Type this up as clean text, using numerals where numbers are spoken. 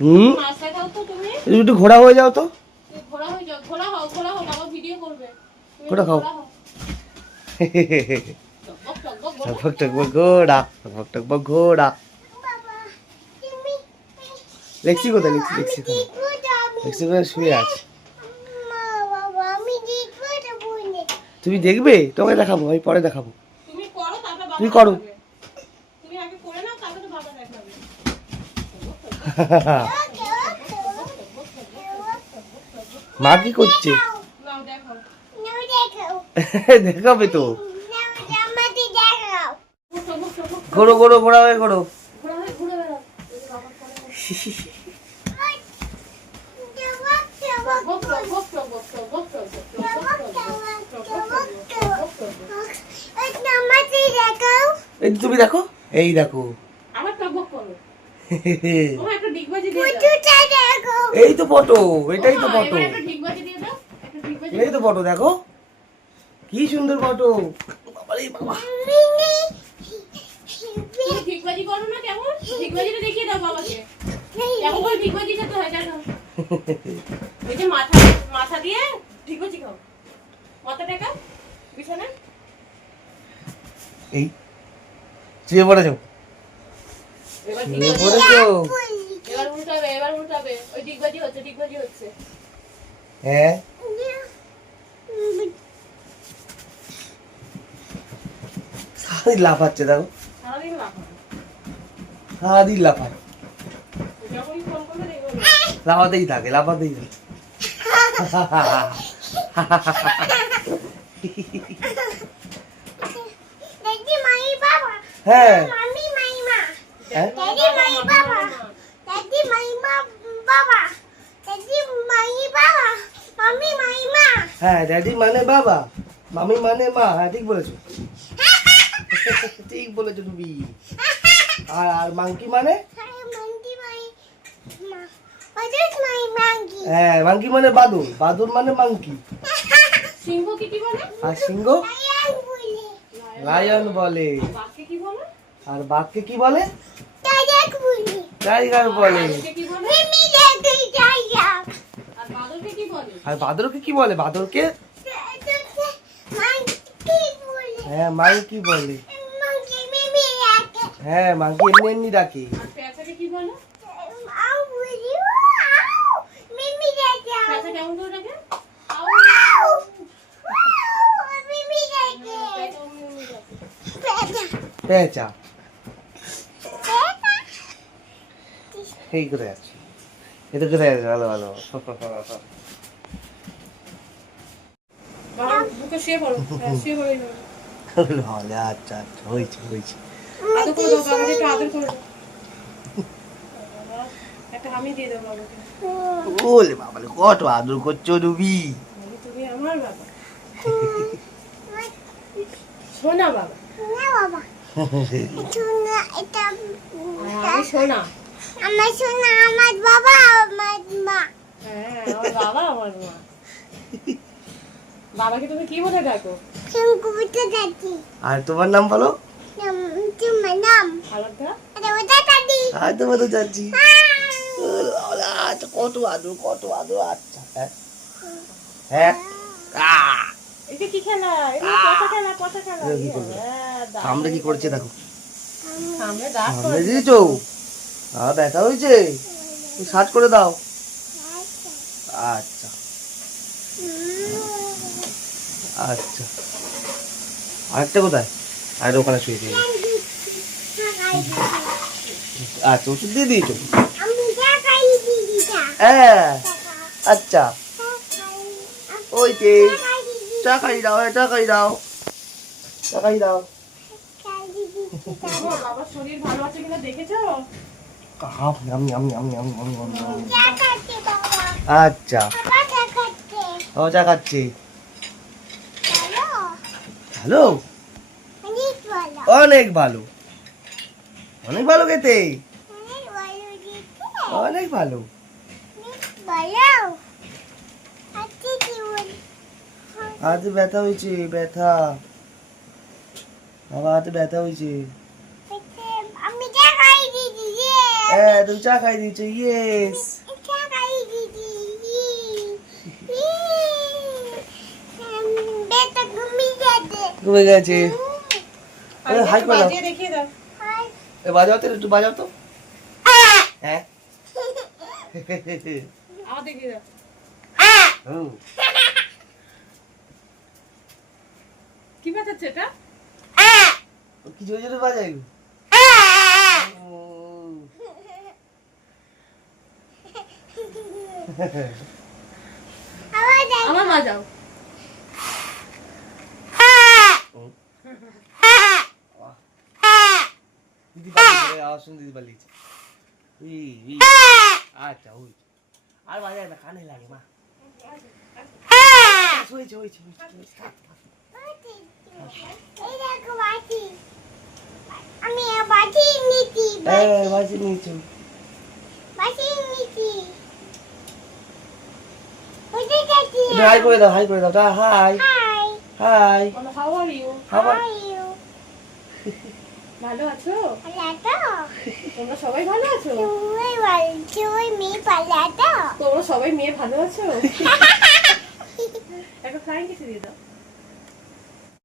একটু ঘোড়া হয়ে যাও তো। ঘোড়া খাও। টকবক টকবক ঘোড়া, টকবক টকবক ঘোড়া। লেক্সি কোথায়? লেক্সি কোথায় শুয়ে আছে? তুমি দেখবে? তোমাকে দেখাবো, আমি পরে দেখাবো। তুমি করো। মা কি করছে? দেখাবে তো। ঘোরো ঘোরো, ঘোড়া হয়ে ঘোরো। এই তুমি দেখো, এই দেখো। এই তো ফটো, এটাই তো ফটো, এই তো ফটো দেখো, কি সুন্দর ফটো। বাবারে বাবা, ঠিকবাজি করো না, কেমন ঠিকবাজিটা দেখিয়ে দাও বাবাকে, কেমন করে ঠিকবাজি খেতে হয় জানো? এই যে মাথা মাথা দিয়ে ঠিকবাজি খাও, মাথা টেকা বিছানে, এই শুয়ে পড়েছো, শুয়ে পড়েছো। এবার উল্টাবে, ওই ঠিকবাজি হচ্ছে। হ্যাঁ, সারাদিন লাফাচ্ছে দেখো, সারাদিন লাফায়, লাফাতেই থাকে। হ্যাঁ, হ্যাঁ, ড্যাডি মানে বাবা, মামি মানে মা। হ্যাঁ, ঠিক বলেছো, ঠিক বলেছো তুমি। আর মাংকি মানে? হ্যাঁ, মাংকি মানে বাদুর, বাদুর মানে মাংকি। সিংহ কি বলে? আর সিংহ লায়ন বলে। আর বাঘকে কি বলে? টাইগার বলে। আর বাদরকে কি বলে? বাদরকে হ্যাঁ মাংকি বলে। হ্যাঁ, মাংকি এমনি ডাকে। পেঁচা এই করে আছে, এটা করে আছে। ভালো ভালো, আচ্ছা আচ্ছা, হয়েছে। ওলে বাবা, কত আদর করছো তুমি। আমার বাবা, সোনা বাবা, সোনা, আমার সোনা, আমার বাবা, আমার মা। হ্যাঁ, আমার বাবা, আমার মা। বাবাকে তুমি কি বলে ডাকো? আর তোমার নাম বলো? তোমার নাম আলাদা, আর তোমার তো যাচ্ছি। কত আদর, কত আদর। আচ্ছা, হ্যাঁ, এটা কি খেলা? কথা খেলা। আমরা কি করছে দেখো, সামনে দিয়েছো। ব্যথা হয়েছে, সার্চ করে দাও। আচ্ছা আচ্ছা, আরেকটা কোথায়? আর ওখানে শুয়ে দিয়ে। আচ্ছা, ওষুধ দিয়ে দিয়েছো? হ্যাঁ, আচ্ছা, ওই যে টাকাই দাও, টাকাই দাও। বাবার শরীর ভালো আছে কিনা দেখেছো? আচ্ছা, ও চা খাচ্ছি। ভালো, অনেক ভালো, অনেক ভালো খেতে, অনেক ভালো। হাতে ব্যথা হয়েছে, ব্যথা বাবা, হাতে ব্যথা হয়েছে। তুমি চা খাই দিয়েছো, ইয়েস। ঘুমিয়ে গেছে। হাই করে দাও, দেখিয়ে দাও। বাজাও তো, একটু বাজাও তো। হ্যাঁ আমার দেখিয়ে দাও। কি বাজাচ্ছে এটা? কি জোরে জোরে বাজাই? আমার বাজাও। দিদি পালিয়েছে, আওয়াজ শুনে দিদি পালিয়েছে। আচ্ছা হয়েছে, আর বাজায় না, কানে লাগে মা। হয়েছে হয়েছে হয়েছে। আমি বাটি নিচ্ছি, বাজি নিয়েছো। বাটি নিচ্ছি। ওইটা কি? হাই করে দাও, হাই করে দাও, হাই হাই, হাই। বলো, হাউ আর ইউ? আবার হাই ইউ। ভালো আছো? পালাতো? তোমরা সবাই ভালো আছো? তুই মেয়ে পালাতো? তোমরা সবাই মেয়ে ভালো আছো? একটা ফ্লাইং কিস দিয়ে দাও।